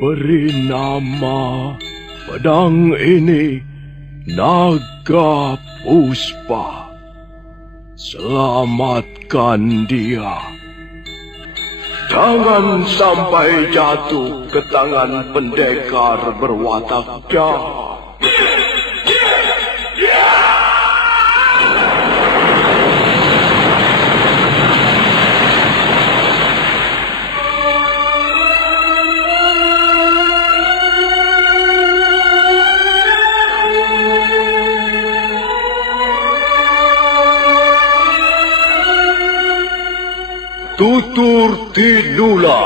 Beri nama pedang ini Naga Puspa. Selamatkan dia. Jangan sampai jatuh ke tangan pendekar berwatak jahat. Tutur Tinula.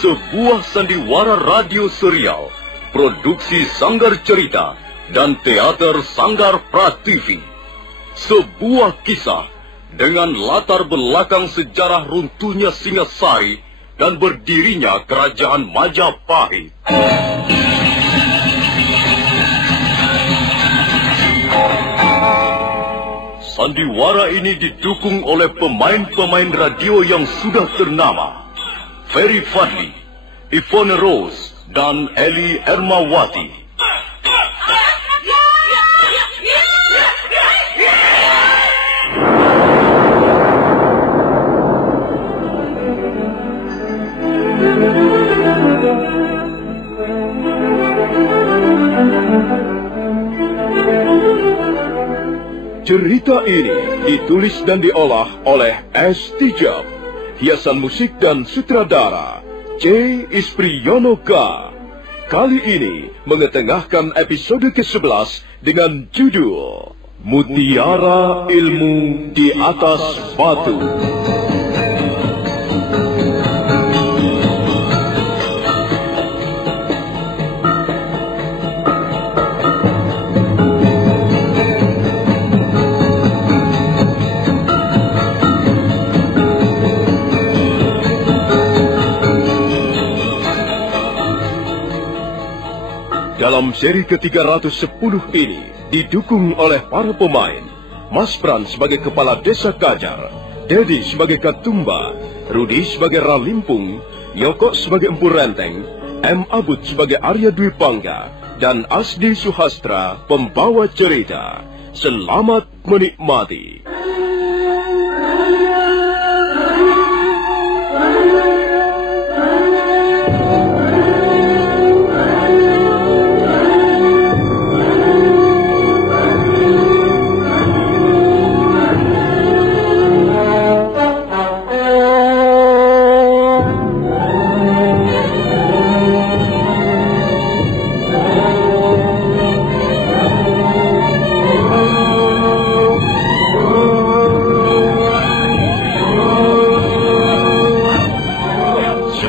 Sebuah sandiwara radio serial, produksi Sanggar Cerita dan Teater Sanggar Prativi. Sebuah kisah dengan latar belakang sejarah runtuhnya Singasari dan berdirinya Kerajaan Majapahit. Sandiwara ini didukung oleh pemain-pemain radio yang sudah ternama. Ferry Fadli, Yvonne Rose, dan Eli Ermawati. Cerita ini ditulis dan diolah oleh S. Tijab. Hiasan musik dan sutradara C. Ispriyonoka. Kali ini mengetengahkan episode ke-11 dengan judul Mutiara Ilmu di Atas Batu. Dalam seri ke-310 ini didukung oleh para pemain Mas Pran sebagai Kepala Desa Kajar, Dedi sebagai Katumba, Rudi sebagai Ralimpung, Yoko sebagai Empu Renteng, M. Abud sebagai Arya Dwi Pangga, dan Asdi Suhastra pembawa cerita. Selamat menikmati.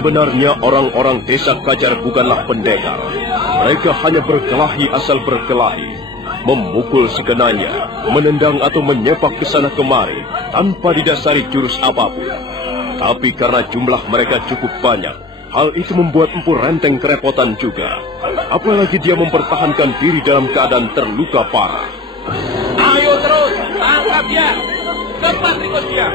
Sebenarnya orang-orang desa Kajar bukanlah pendekar. Mereka hanya berkelahi asal berkelahi. Memukul sekenanya, menendang atau menyepak ke sana kemari, tanpa didasari jurus apapun. Tapi karena jumlah mereka cukup banyak, hal itu membuat Empu Renteng kerepotan juga. Apalagi dia mempertahankan diri dalam keadaan terluka parah. Ayo terus, tangkap dia! Cepat ikut dia!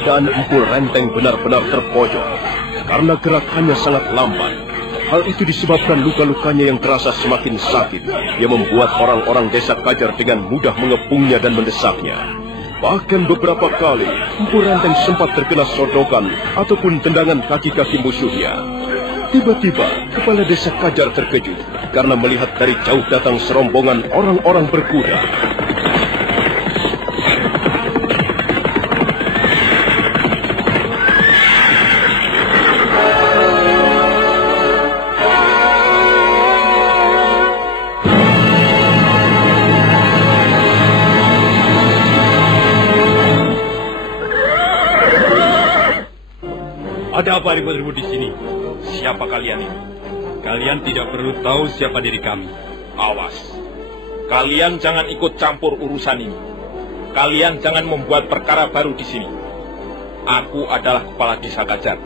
Keadaan Empu Renteng benar-benar terpojok karena gerakannya sangat lambat. Hal itu disebabkan luka-lukanya yang terasa semakin sakit, yang membuat orang-orang desa Kajar dengan mudah mengepungnya dan mendesaknya. Bahkan beberapa kali Empu Renteng sempat terkena sodokan ataupun tendangan kaki-kaki musuhnya. Tiba-tiba kepala desa Kajar terkejut karena melihat dari jauh datang serombongan orang-orang berkuda. Ada apa ribut-ribut di sini? Siapa kalian ini? Kalian tidak perlu tahu siapa diri kami. Awas. Kalian jangan ikut campur urusan ini. Kalian jangan membuat perkara baru di sini. Aku adalah kepala desa Kajar.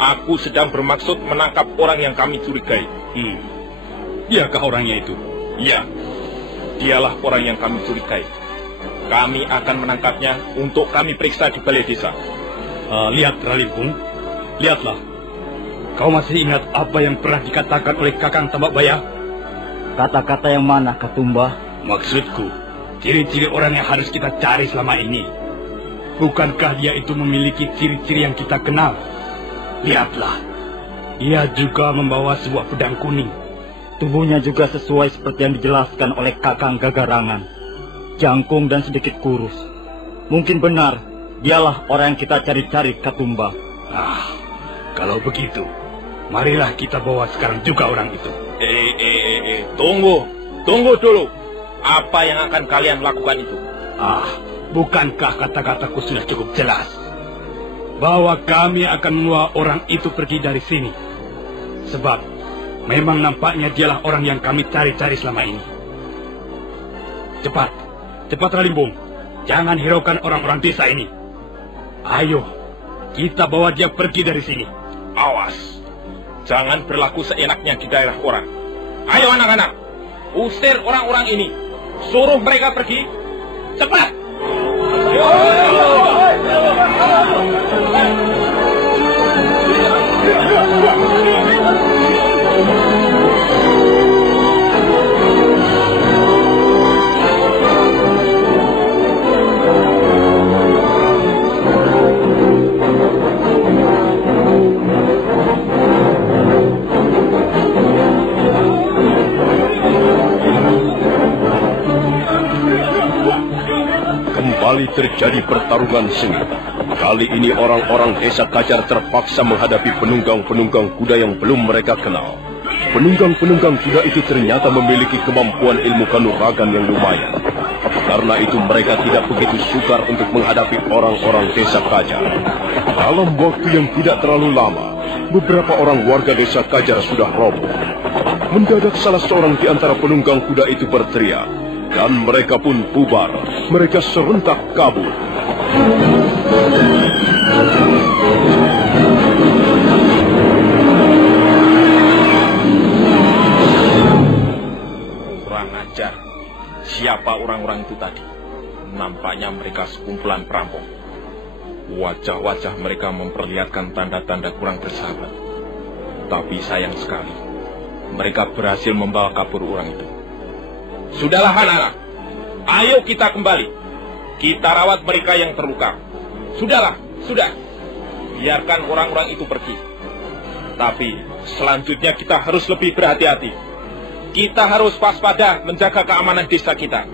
Aku sedang bermaksud menangkap orang yang kami curigai. Diakah orangnya itu? Iya. Dialah orang yang kami curigai. Kami akan menangkapnya untuk kami periksa di balai desa. Lihat Ralimpung. Lihatlah. Kau masih ingat apa yang pernah dikatakan oleh Kakang Tambak Baya? Kata-kata yang mana, Katumba? Maksudku, ciri-ciri orang yang harus kita cari selama ini. Bukankah dia itu memiliki ciri-ciri yang kita kenal? Lihatlah, dia juga membawa sebuah pedang kuning. Tubuhnya juga sesuai seperti yang dijelaskan oleh Kakang Gagarangan. Jangkung dan sedikit kurus. Mungkin benar, dialah orang yang kita cari-cari, Katumba. Kalau begitu, marilah kita bawa sekarang juga orang itu. Tunggu dulu. Apa yang akan kalian lakukan itu? Bukankah kata-kataku sudah cukup jelas? Bahwa kami akan membawa orang itu pergi dari sini. Sebab, memang nampaknya dialah orang yang kami cari-cari selama ini. Cepat Ralimbung. Jangan hiraukan orang-orang desa ini. Ayo, kita bawa dia pergi dari sini. Awas. Jangan berlaku seenaknya di daerah orang. Ayo anak-anak, usir orang-orang ini. Suruh mereka pergi. Cepat. Kembali terjadi pertarungan sengit. Kali ini orang-orang desa Kajar terpaksa menghadapi penunggang-penunggang kuda yang belum mereka kenal. Penunggang-penunggang kuda itu ternyata memiliki kemampuan ilmu kanuragan yang lumayan. Karena itu mereka tidak begitu sukar untuk menghadapi orang-orang desa Kajar. Dalam waktu yang tidak terlalu lama, beberapa orang warga desa Kajar sudah roboh. Mendadak salah seorang di antara penunggang kuda itu berteriak. Dan mereka pun bubar. Mereka serentak kabur. Kurang ajar. Siapa orang-orang itu tadi? Nampaknya mereka sekumpulan perampok. Wajah-wajah mereka memperlihatkan tanda-tanda kurang bersahabat. Tapi sayang sekali, mereka berhasil membawa kabur orang itu. Sudahlah anak-anak, ayo kita kembali. Kita rawat mereka yang terluka. Sudah. Biarkan orang-orang itu pergi. Tapi selanjutnya kita harus lebih berhati-hati. Kita harus waspada menjaga keamanan desa kita.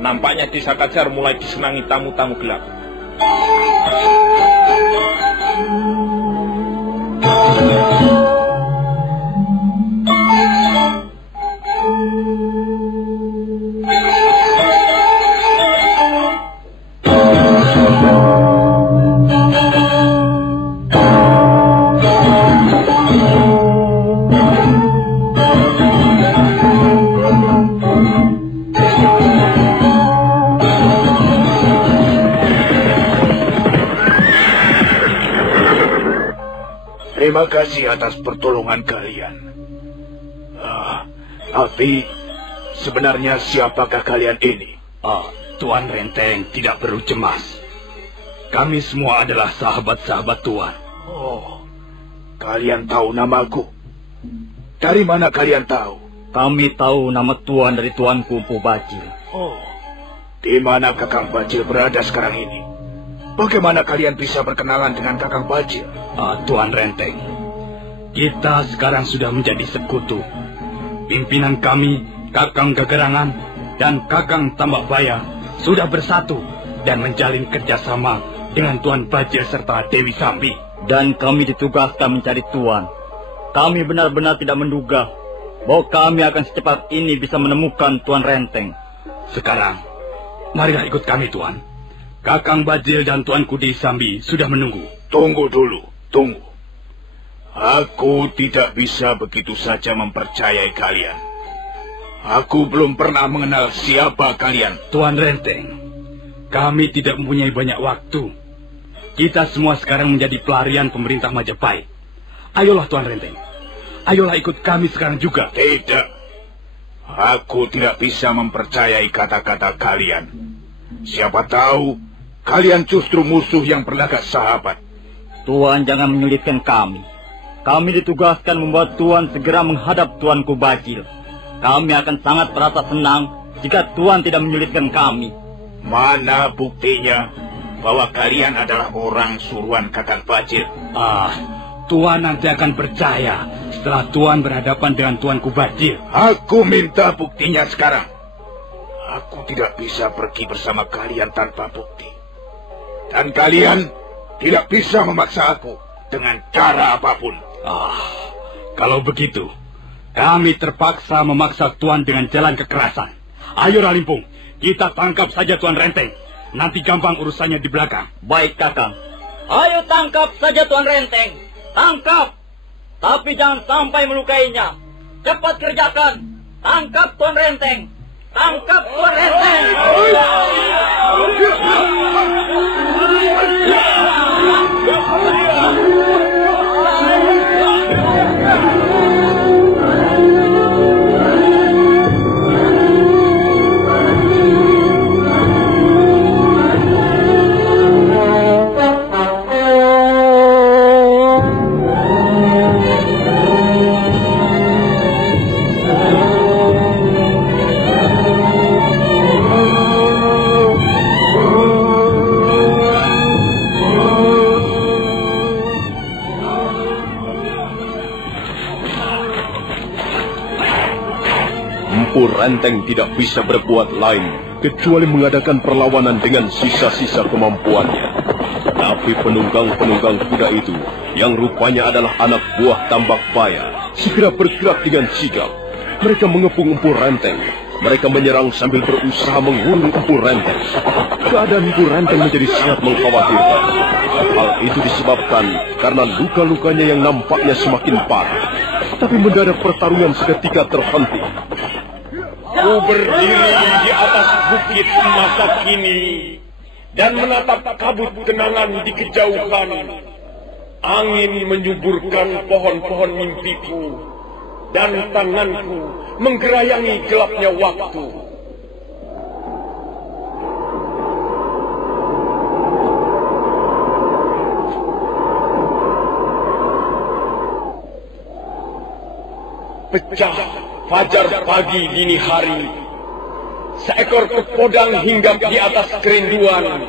Nampaknya desa Kajar mulai disenangi tamu-tamu gelap. Terima kasih atas pertolongan kalian. Tapi sebenarnya siapakah kalian ini? Tuan Renteng tidak perlu cemas. Kami semua adalah sahabat-sahabat Tuan. Kalian tahu namaku? Dari mana kalian tahu? Kami tahu nama Tuan dari Tuanku Empu Bajil. Di mana Kakang Bajil berada sekarang ini? Bagaimana kalian bisa berkenalan dengan Kakang Bajil? Tuan Renteng, kita sekarang sudah menjadi sekutu. Pimpinan kami, Kakang Gagarangan dan Kakang Tambak Baya sudah bersatu dan menjalin kerjasama dengan Tuan Bajil serta Dewi Sambi. Dan kami ditugaskan mencari Tuan. Kami benar-benar tidak menduga bahwa kami akan secepat ini bisa menemukan Tuan Renteng. Sekarang, marilah ikut kami, Tuan. Kakang Bajil dan Tuan Kudi Sambi sudah menunggu. Tunggu dulu. Tunggu. Aku tidak bisa begitu saja mempercayai kalian. Aku belum pernah mengenal siapa kalian. Tuan Renteng, kami tidak mempunyai banyak waktu. Kita semua sekarang menjadi pelarian pemerintah Majapahit. Ayolah Tuan Renteng, ayolah ikut kami sekarang juga. Tidak. Aku tidak bisa mempercayai kata-kata kalian. Siapa tahu kalian justru musuh yang berlagak sahabat. Tuan jangan menyulitkan kami. Kami ditugaskan membuat Tuan segera menghadap Tuanku Bacil. Kami akan sangat merasa senang jika Tuan tidak menyulitkan kami. Mana buktinya bahwa kalian adalah orang suruhan Kakang Bacil? Tuan nanti akan percaya setelah Tuan berhadapan dengan Tuanku Bacil. Aku minta buktinya sekarang. Aku tidak bisa pergi bersama kalian tanpa bukti. Dan kalian tidak bisa memaksa aku dengan cara apapun. Kalau begitu, kami terpaksa memaksa Tuan dengan jalan kekerasan. Ayo Ralimpung, kita tangkap saja Tuan Renteng. Nanti gampang urusannya di belakang. Baik, Kakang. Ayo tangkap saja Tuan Renteng. Tangkap. Tapi jangan sampai melukainya. Cepat kerjakan. Tangkap Tuan Renteng. Tangkap Tuan Renteng. Empu Renteng tidak bisa berbuat lain kecuali mengadakan perlawanan dengan sisa-sisa kemampuannya. Tapi penunggang-penunggang kuda itu, yang rupanya adalah anak buah Tambak Baya, segera bergerak dengan sigap. Mereka mengepung Empu Renteng. Mereka menyerang sambil berusaha mengurung Empu Renteng. Keadaan Empu Renteng menjadi sangat mengkhawatirkan. Hal itu disebabkan karena luka-lukanya yang nampaknya semakin parah. Tapi mendadak pertarungan seketika terhenti. Ku berdiri di atas bukit masa kini dan menatap kabut kenangan di kejauhan. Angin menyuburkan pohon-pohon mimpiku dan tanganku menggerayangi gelapnya waktu. Pecah fajar pagi dini hari, seekor pepodang hinggap di atas kerinduan.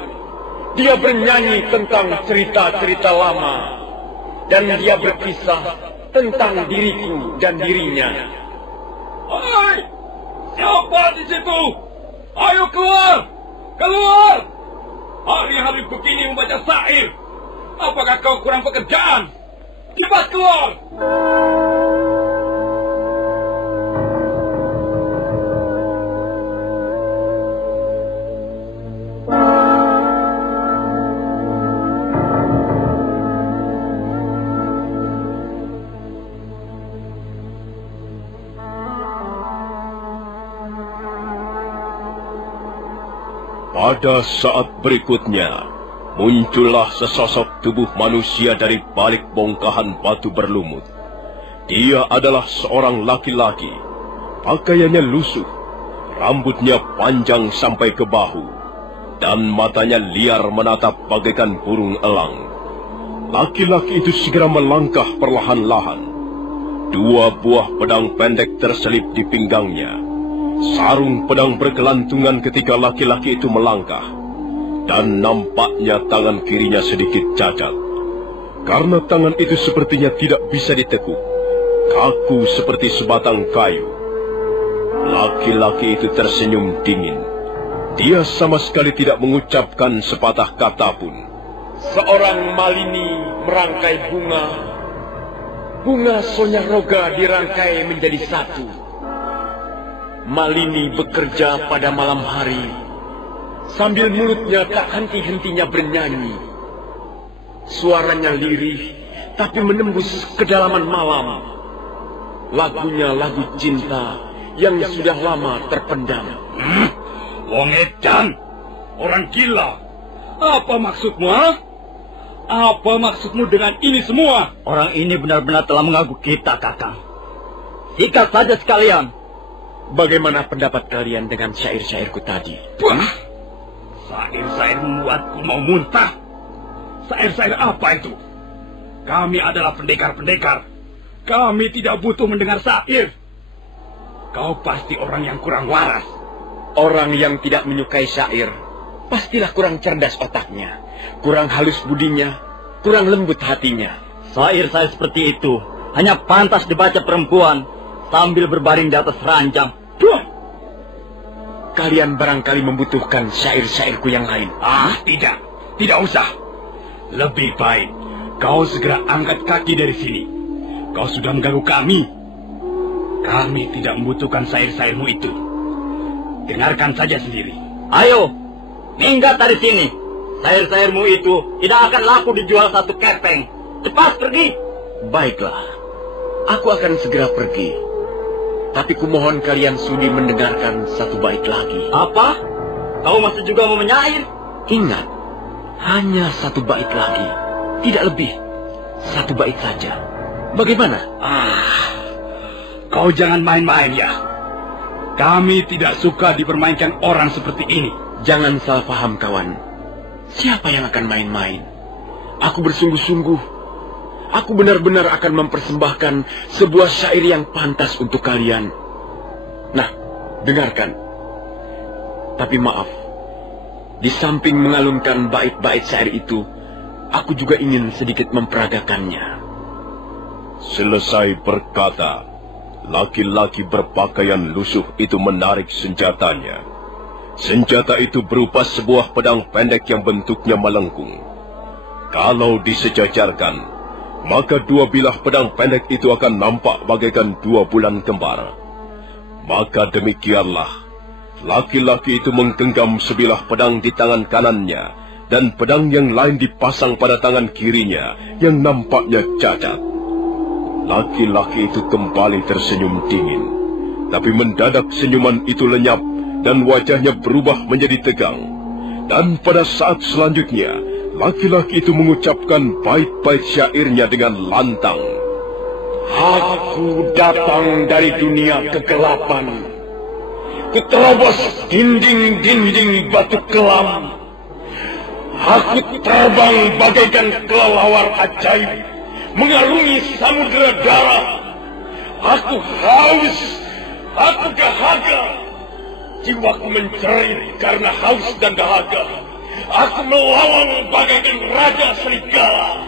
Dia bernyanyi tentang cerita-cerita lama, dan dia berkisah tentang diriku dan dirinya. Hai, siapa di situ? Ayo keluar, keluar! Hari-hari begini membaca syair. Apakah kau kurang pekerjaan? Cepat keluar! Pada saat berikutnya, muncullah sesosok tubuh manusia dari balik bongkahan batu berlumut. Dia adalah seorang laki-laki. Pakaiannya lusuh, rambutnya panjang sampai ke bahu, dan matanya liar menatap bagaikan burung elang. Laki-laki itu segera melangkah perlahan-lahan. Dua buah pedang pendek terselip di pinggangnya. Sarung pedang bergelantungan ketika laki-laki itu melangkah, dan nampaknya tangan kirinya sedikit cacat. Karena tangan itu sepertinya tidak bisa ditekuk, kaku seperti sebatang kayu. Laki-laki itu tersenyum dingin. Dia sama sekali tidak mengucapkan sepatah kata pun. Seorang Malini merangkai bunga. Bunga Sonyaroga dirangkai menjadi satu. Malini bekerja pada malam hari, sambil mulutnya tak henti-hentinya bernyanyi. Suaranya lirih tapi menembus kedalaman malam. Lagunya lagu cinta yang sudah lama terpendam. Wong Edan, orang gila. Apa maksudmu, ha? Apa maksudmu dengan ini semua? Orang ini benar-benar telah mengganggu kita, Kakang. Sikat saja sekalian. Bagaimana pendapat kalian dengan syair-syairku tadi? Wah, syair-syair membuatku mau muntah. Syair-syair apa itu? Kami adalah pendekar-pendekar. Kami tidak butuh mendengar syair. Kau pasti orang yang kurang waras. Orang yang tidak menyukai syair, pastilah kurang cerdas otaknya, kurang halus budinya, kurang lembut hatinya. Syair-syair seperti itu hanya pantas dibaca perempuan sambil berbaring di atas ranjang. Duh! Kalian barangkali membutuhkan syair-syairku yang lain. Tidak usah. Lebih baik kau segera angkat kaki dari sini. Kau sudah mengganggu kami. Kami tidak membutuhkan syair-syairmu itu. Dengarkan saja sendiri. Ayo, minggat dari sini. Syair-syairmu itu tidak akan laku dijual satu kepeng. Cepat pergi. Baiklah, aku akan segera pergi. Tapi kumohon kalian sudi mendengarkan satu bait lagi. Apa? Kau masih juga mau menyair? Ingat, hanya satu bait lagi. Tidak lebih. Satu bait saja. Bagaimana? Kau jangan main-main ya. Kami tidak suka dipermainkan orang seperti ini. Jangan salah paham, kawan. Siapa yang akan main-main? Aku bersungguh-sungguh. Aku benar-benar akan mempersembahkan sebuah syair yang pantas untuk kalian. Nah, dengarkan. Tapi maaf, di samping mengalunkan bait-bait syair itu, aku juga ingin sedikit memperagakannya. Selesai berkata, laki-laki berpakaian lusuh itu menarik senjatanya. Senjata itu berupa sebuah pedang pendek yang bentuknya melengkung. Kalau disejajarkan, maka dua bilah pedang pendek itu akan nampak bagaikan dua bulan kembar. Maka demikianlah, laki-laki itu menggenggam sebilah pedang di tangan kanannya, dan pedang yang lain dipasang pada tangan kirinya yang nampaknya cacat. Laki-laki itu kembali tersenyum dingin, tapi mendadak senyuman itu lenyap dan wajahnya berubah menjadi tegang. Dan pada saat selanjutnya, laki-laki itu mengucapkan bait-bait syairnya dengan lantang. Aku datang dari dunia kegelapan. Kuterobos dinding-dinding batu kelam. Aku terbang bagaikan kelelawar ajaib, mengarungi samudera darah. Aku haus, aku dahaga. Jiwaku menjerit karena haus dan dahaga. Aku melawan bagaikan raja serigala.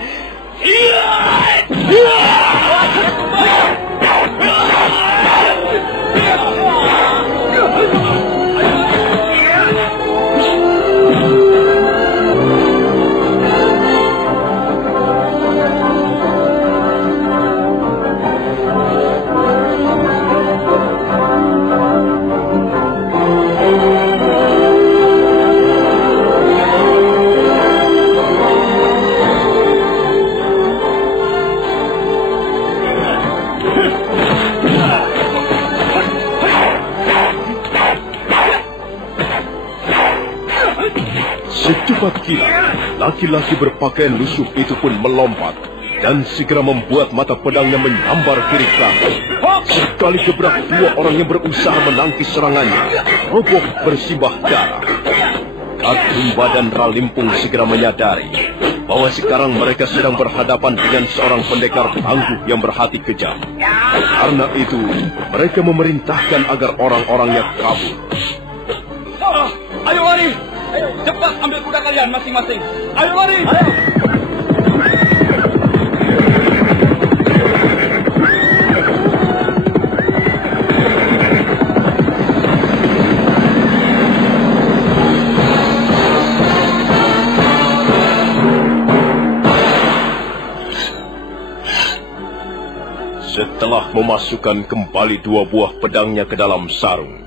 Secepat kilat, laki-laki berpakaian lusuh itu pun melompat dan segera membuat mata pedangnya menyambar kiri kanan. Sekali gebrak, dua orang yang berusaha menangkis serangannya roboh bersimbah darah. Katumba dan Ralimpung segera menyadari bahwa sekarang mereka sedang berhadapan dengan seorang pendekar tangguh yang berhati kejam. Karena itu, mereka memerintahkan agar orang-orangnya kabur. Ayo lari! Ayo, cepat ambil kuda kalian masing-masing. Ayo lari! Ayo! Setelah memasukkan kembali dua buah pedangnya ke dalam sarung,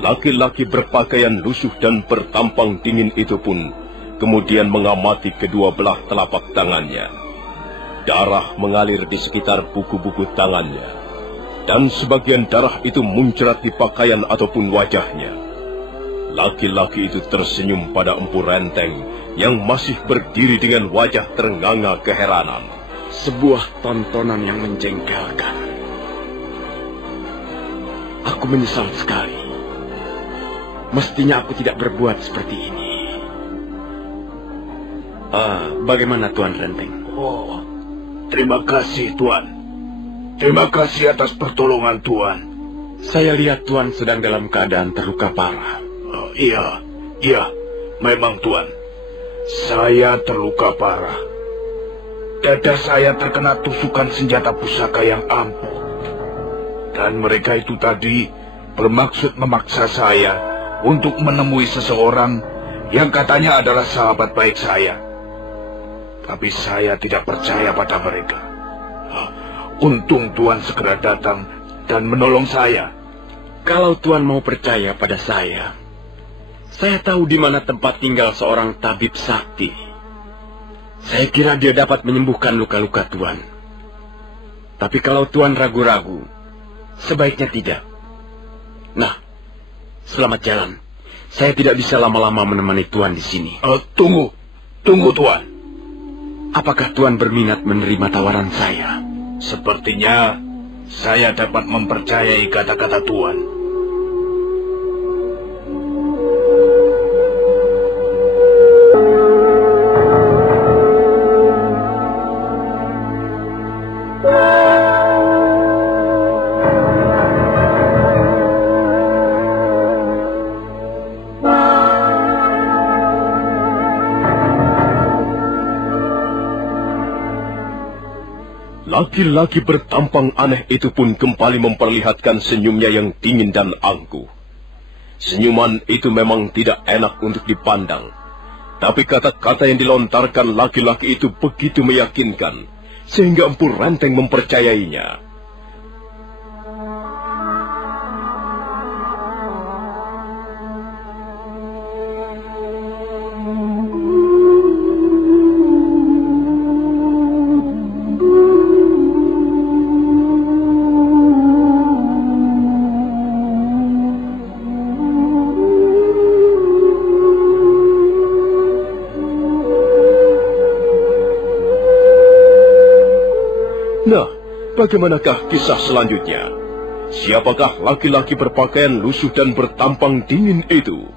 laki-laki berpakaian lusuh dan bertampang dingin itu pun kemudian mengamati kedua belah telapak tangannya. Darah mengalir di sekitar buku-buku tangannya, dan sebagian darah itu muncrat di pakaian ataupun wajahnya. Laki-laki itu tersenyum pada Empu Renteng yang masih berdiri dengan wajah ternganga keheranan. Sebuah tontonan yang menjengkelkan. Aku menyesal sekali. Mestinya aku tidak berbuat seperti ini. Bagaimana Tuan Renteng? Oh, terima kasih Tuan. Terima kasih atas pertolongan Tuan. Saya lihat Tuan sedang dalam keadaan terluka parah. Iya, memang Tuan. Saya terluka parah. Dada saya terkena tusukan senjata pusaka yang ampuh. Dan mereka itu tadi bermaksud memaksa saya untuk menemui seseorang yang katanya adalah sahabat baik saya. Tapi saya tidak percaya pada mereka. Untung Tuan segera datang dan menolong saya. Kalau Tuan mau percaya pada saya tahu di mana tempat tinggal seorang tabib sakti. Saya kira dia dapat menyembuhkan luka-luka Tuan. Tapi kalau Tuan ragu-ragu, sebaiknya tidak. Nah, selamat jalan. Saya tidak bisa lama-lama menemani Tuan di sini. Tunggu Tuan. Apakah Tuan berminat menerima tawaran saya? Sepertinya saya dapat mempercayai kata-kata Tuan. Laki-laki bertampang aneh itu pun kembali memperlihatkan senyumnya yang dingin dan angkuh. Senyuman itu memang tidak enak untuk dipandang. Tapi kata-kata yang dilontarkan laki-laki itu begitu meyakinkan, sehingga Empu Renteng mempercayainya. Nah, bagaimanakah kisah selanjutnya? Siapakah laki-laki berpakaian lusuh dan bertampang dingin itu?